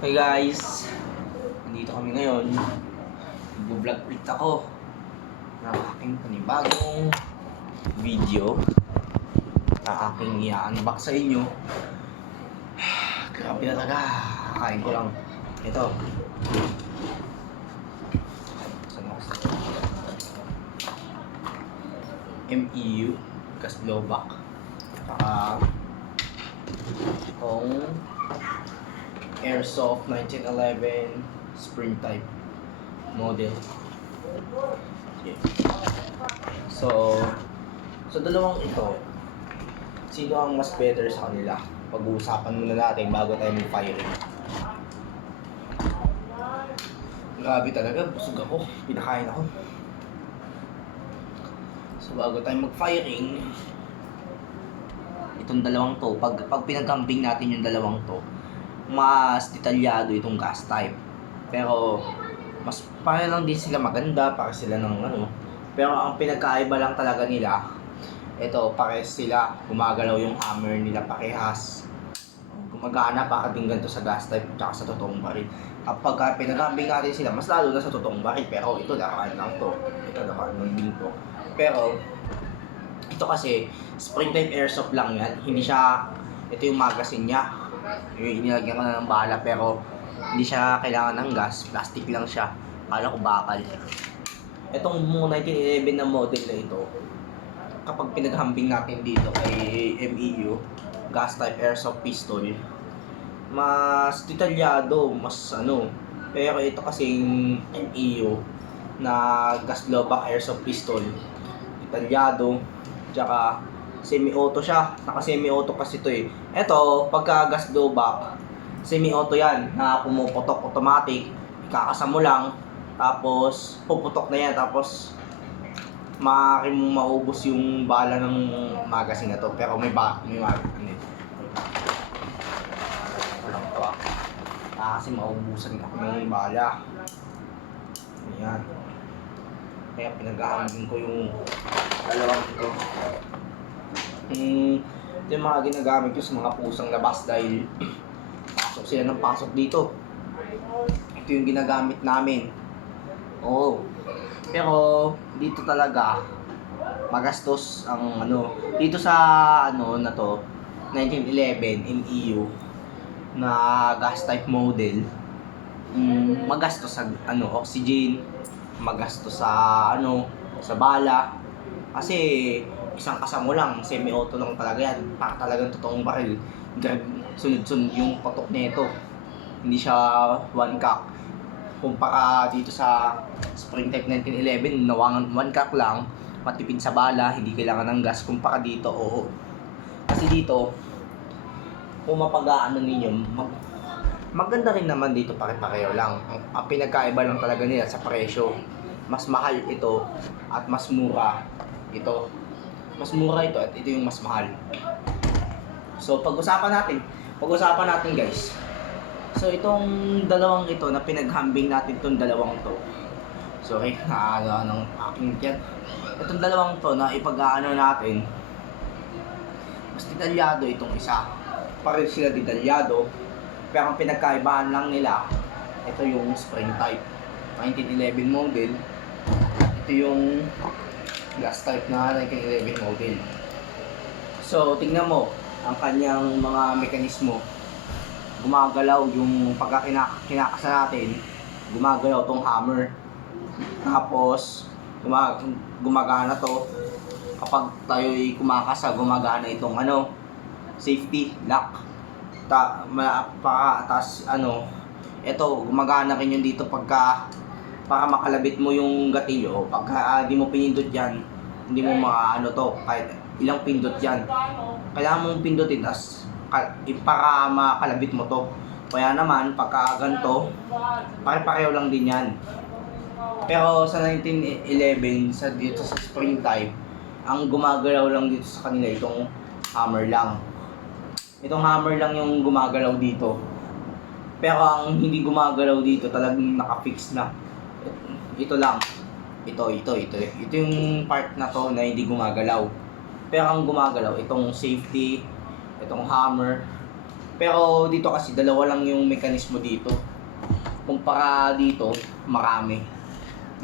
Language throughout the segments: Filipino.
Hey guys, nandito kami ngayon. Nag-vlog ulit ako ng aking panibagong video na aking i-unbox sa inyo. Grabe talaga, kakain ko lang. Ito. MEU Gaslobak. Saka itong Airsoft 1911 spring type model. Okay. So dalawang ito, sino ang mas better sa kanila? Pag-uusapan muna natin bago tayo mag-firing. Grabe talaga, busog ako, pinakain ako. So bago tayo mag-firing, itong dalawang to, pag pinag-camping natin yung dalawang to, mas detalyado itong gas type. Pero mas para lang din sila maganda, para sila ng ano. Pero ang pinagkaiba lang talaga nila, ito pares sila, gumagalaw yung hammer nila parehas. Gumagana para din ganito sa gas type at sa totoong baril. Kapag pinag-camping natin sila, mas lalo na sa totoong baril. Pero ito lakaan lang to. Ito lakaan lang din to. Pero ito kasi spring type airsoft lang yan. Hindi siya, ito yung magazine niya. Inilagyan ko na ng bala pero hindi siya kailangan ng gas, plastic lang siya. Kala ko bakal. Itong 1911 na model na ito, kapag pinaghambing natin dito kay MEU gas type airsoft pistol, mas detalyado, mas ano. Pero ito kasing MEU na Gaslobak airsoft pistol, detalyado, tsaka semi-auto siya. Naka-semi-auto kasi ito eh. Ito, pagka Gaslobak, semi-auto yan na pumuputok automatic. Ikakasa mo lang, tapos puputok na yan. Tapos maaaring mong maubos yung bala ng magazine na to. Pero may magazine. Walang to ah. Kasi maubusan ako ng bala. Ayan. Kaya pinag-ahangin ko yung dalawang ito. Ito yung mga ginagamit ko sa mga pusang labas dahil pasok sila ng pasok dito. Ito yung ginagamit namin. Oo. Pero dito talaga magastos ang ano. Dito sa ano na to, 1911 MEU na gas type model. Magastos sa ano, oxygen, magastos sa ano, sa bala. Kasi isang kasa mo lang, semi-auto lang talaga yan. Para talagang totoong baril. Sunod-sunod yung patok nito. Hindi siya one cock. Kumpara dito sa spring type 1911, na one cock lang, matipid sa bala, hindi kailangan ng gas. Kumpara dito, oo. Kasi dito, kung mapag-aano ninyo, maganda rin naman dito, pare-pareho lang. Ang pinagkaiba lang talaga nila sa presyo. Mas mahal ito at mas mura ito. Mas mura ito at ito yung mas mahal. So pag-usapan natin guys. So itong dalawang ito na pinaghambing natin, itong dalawang to. Sorry, naano ng aking tiyan. Itong dalawang to na ipag-aano natin, mas detalyado itong isa. Pareho sila detalyado. Pero ang pinagkaibahan lang nila, ito yung spring type 1911 model. Ito yung gas type na 1911 model. So, tingnan mo, ang kanyang mga mekanismo. Gumagalaw yung pagka kinakasa natin, gumagalaw tong hammer. Tapos, gumagana to. Kapag tayo'y kumakasa, gumagana itong ano, safety lock. Taas ano, ito, gumagana rin yun dito pagka para makalabit mo yung gatilyo. Pagka di mo pinindot yan, hindi mo maano to, kahit ilang pindot yan. Kailangan mong pindutin para makalabit mo to. Kaya naman, pagka ganito, pare-pareho lang din yan. Pero sa 1911, dito sa spring type, ang gumagalaw lang dito sa kanila itong hammer lang. Itong hammer lang yung gumagalaw dito. Pero ang hindi gumagalaw dito, talagang nakafix na. Ito lang. Ito yung part na to na hindi gumagalaw. Pero ang gumagalaw, itong safety, itong hammer, Pero dito kasi dalawa lang yung mekanismo dito. Kumpara dito, marami.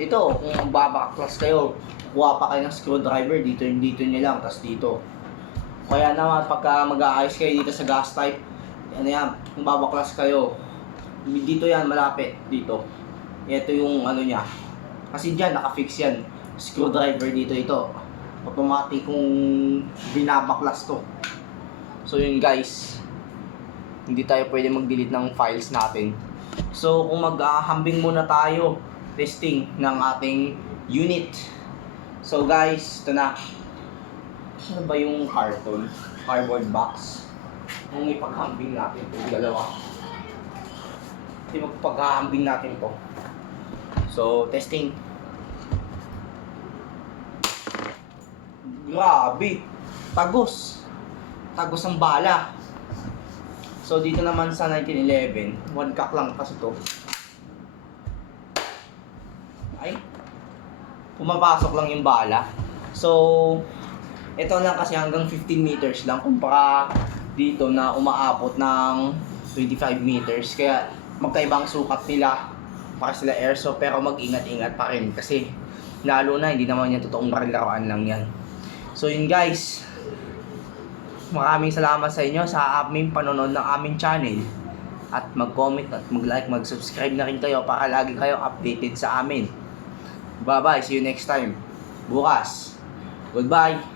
Dito, kung magbabaklas kayo, kuha pa kayo ng screwdriver dito nyo lang, tas dito. Kaya naman pagka mag-aayos kayo dito sa gas type, ano yan, kung babaklas kayo, dito yan malapit, dito. Ito yung ano niya. Kasi dyan, nakafix yan. Screwdriver dito ito. Automatic kung binabaklas to. So yun guys, hindi tayo pwede mag-delete ng files natin. So kung maghahambing muna tayo, testing ng ating unit. So guys, ito na. Ano ba yung carton? Cardboard box. Kung may paghambing natin, ito dalawa. Ito magpaghahambing natin to. So testing. Grabe, tagos ang bala. So dito naman sa 1911, one cock lang kasi to. Ay, pumapasok lang yung bala. So ito lang kasi hanggang 15 meters lang kumpara dito na umaabot ng 25 meters. Kaya magkaibang sukat nila para sila airsoft, pero mag-ingat-ingat pa rin kasi lalo na hindi naman yan totoong barilaruan lang yan. So yun guys, maraming salamat sa inyo sa aming panonood ng aming channel. At mag-comment at mag-like, mag-subscribe na rin kayo para lagi kayong updated sa amin. Bye bye, see you next time. Bukas. Goodbye.